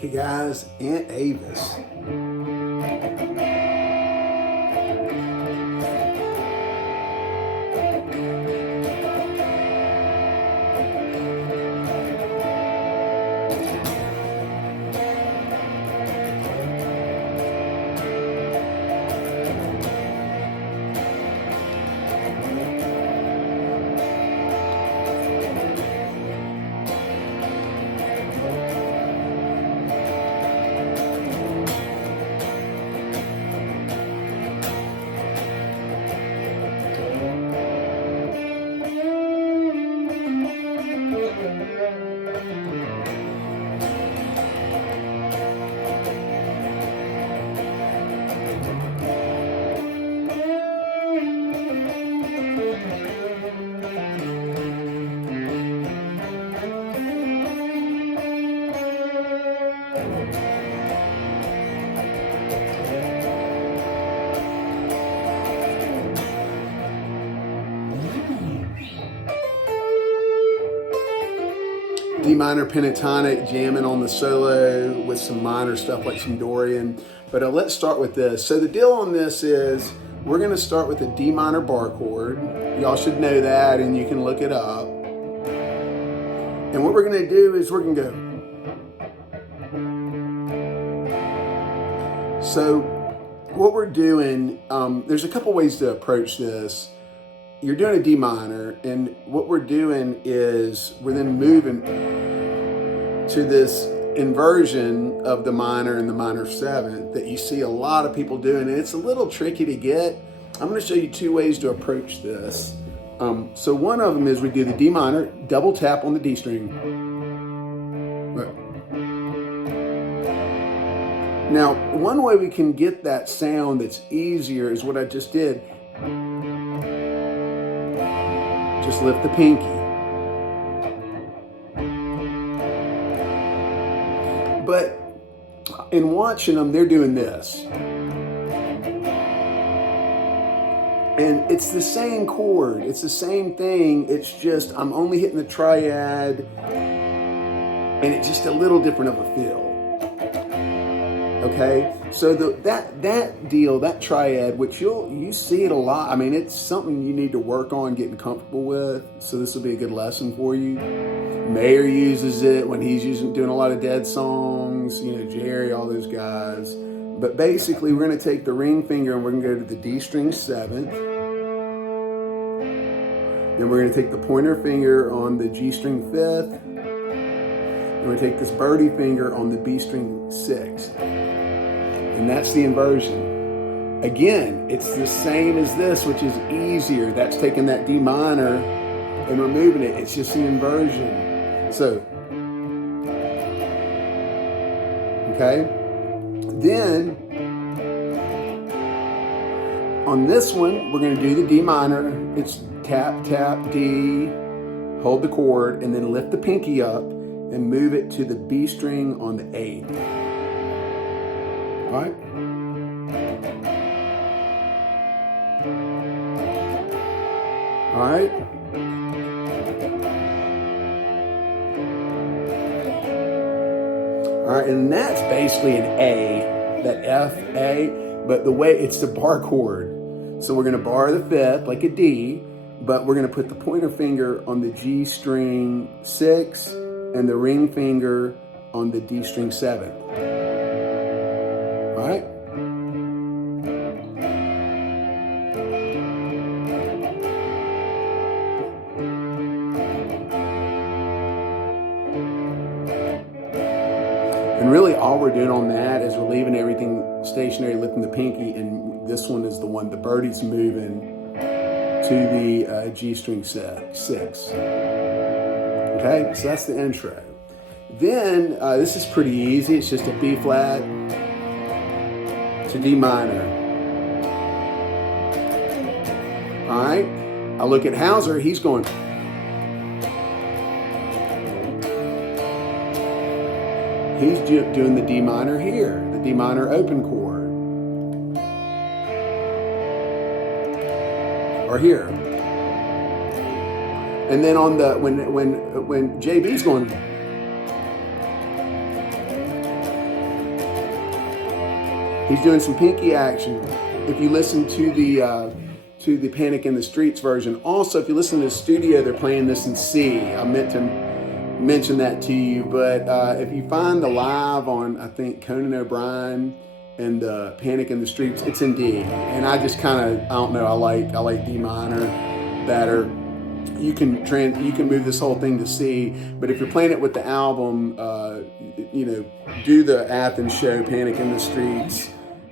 Hey guys, Aunt Avis. D minor pentatonic, jamming on the solo with some minor stuff like some Dorian. But let's start with this. So the deal on this is we're going to start with a D minor bar chord. Y'all should know that, and you can look it up. And what we're going to do is we're going to go. So what we're doing, there's a couple ways to approach this. You're doing a D minor, and what we're doing is we're then moving to this inversion of the minor and the minor seventh that you see a lot of people doing, and it's a little tricky to get. I'm going to show you two ways to approach this. So one of them is we do the D minor, double tap on the D string. Right. Now, one way we can get that sound that's easier is what I just did. Just lift the pinky. But in watching them, they're doing this. And it's the same chord. It's the same thing. It's just I'm only hitting the triad, and it's just a little different of a feel. Okay, so that deal, that triad, which you see it a lot. I mean, it's something you need to work on getting comfortable with. So this will be a good lesson for you. Mayer uses it when he's doing a lot of Dead songs. You know, Jerry, all those guys. But basically, we're going to take the ring finger and we're going to go to the D string seventh. Then we're going to take the pointer finger on the G string fifth. And we're going to take this birdie finger on the B string sixth. And that's the inversion. Again, it's the same as this, which is easier. That's taking that D minor and removing it. It's just the inversion. So, okay. Then, on this one, we're going to do the D minor. It's tap, tap, D, hold the chord, and then lift the pinky up and move it to the B string on the eighth. All right? All right? All right, and that's basically an A, that F, A, but the way it's the bar chord. So we're going to bar the fifth like a D, but we're going to put the pointer finger on the G string six and the ring finger on the D string seventh. All right? And really all we're doing on that is we're leaving everything stationary, lifting the pinky, and this one is the one, the birdie's moving to the G string six. Okay, so that's the intro. Then, this is pretty easy. It's just a B flat to D minor. All right, I look at Hauser, he's going. He's doing the D minor here, the D minor open chord. Or here. And then on the when JB's going, He's doing some pinky action. If you listen to the Panic in the Streets version, also if you listen to the studio, they're playing this in C. I meant to mention that to you, but if you find the live on, I think, Conan O'Brien and the Panic in the Streets, it's in D. And I just kind of, I don't know, I like D minor better. You can move this whole thing to C, but if you're playing it with the album, do the Athens show, Panic in the Streets,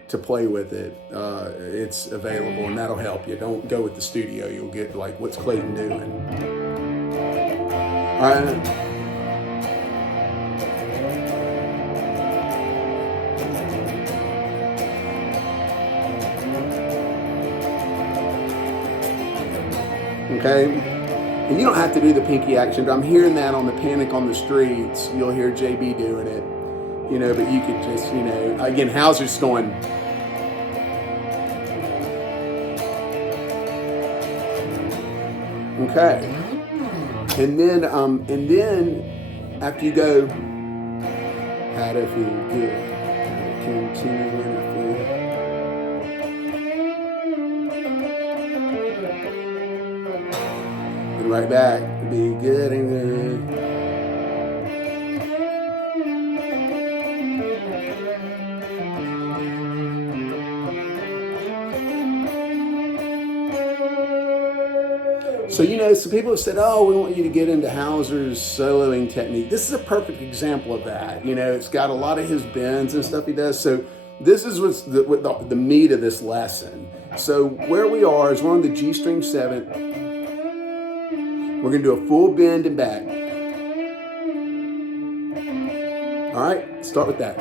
to play with it. It's available, and that'll help you. Don't go with the studio. You'll get like, what's Clayton doing? All right. Okay, and you don't have to do the pinky action, but I'm hearing that on the Panic on the Streets. You'll hear JB doing it, but you could just, again, Hauser's going. Okay, and then after you go, how to feel good, continue when I feel. Right back, be good and good. So, some people have said, oh, we want you to get into Hauser's soloing technique. This is a perfect example of that. It's got a lot of his bends and stuff he does. So this is what's the meat of this lesson. So where we are is we're on the G string 7th. We're going to do a full bend and back. All right, start with that.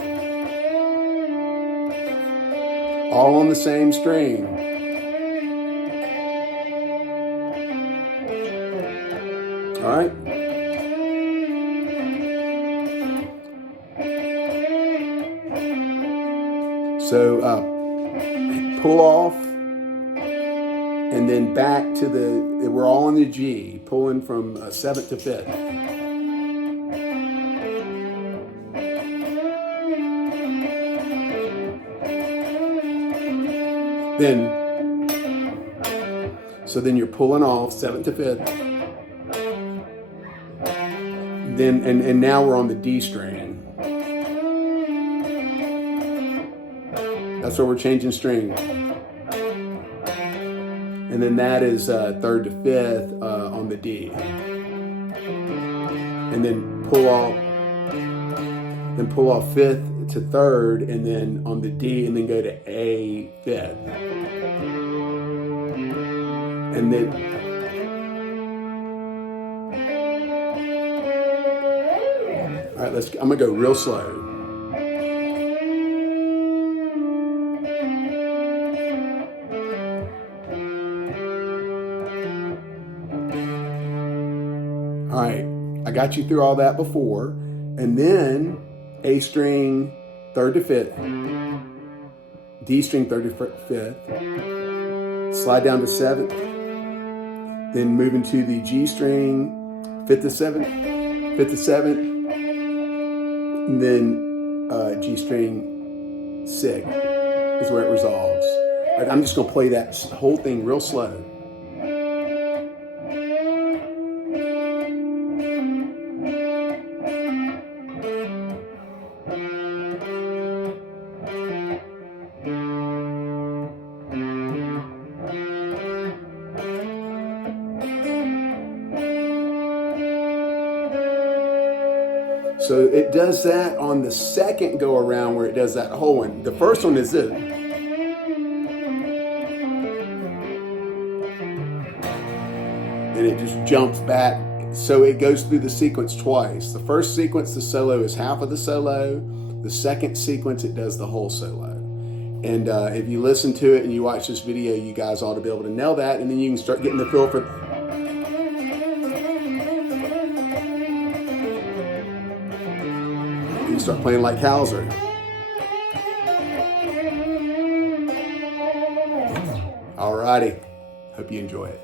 All on the same string. All right. So pull off. And then back to we're all in the G, pulling from 7th to 5th. Then you're pulling off 7th to 5th. Then, and now we're on the D string. That's where we're changing string. And then that is 3rd to 5th on the D. And then pull off 5th to 3rd, and then on the D, and then go to A 5th. And then all right, I'm gonna go real slow. All right, I got you through all that before, and then A string 3rd to 5th, D string 3rd to 5th, slide down to 7th, then move into the G string 5th to 7th, 5th to 7th, and then G string 6 is where it resolves. All right, I'm just gonna play that whole thing real slow. So it does that on the second go around where it does that whole one. The first one is this. And it just jumps back. So it goes through the sequence twice. The first sequence, the solo is half of the solo. The second sequence, it does the whole solo. And if you listen to it and you watch this video, you guys ought to be able to nail that. And then you can start getting the feel for you start playing like Hauser. Alrighty, hope you enjoy it.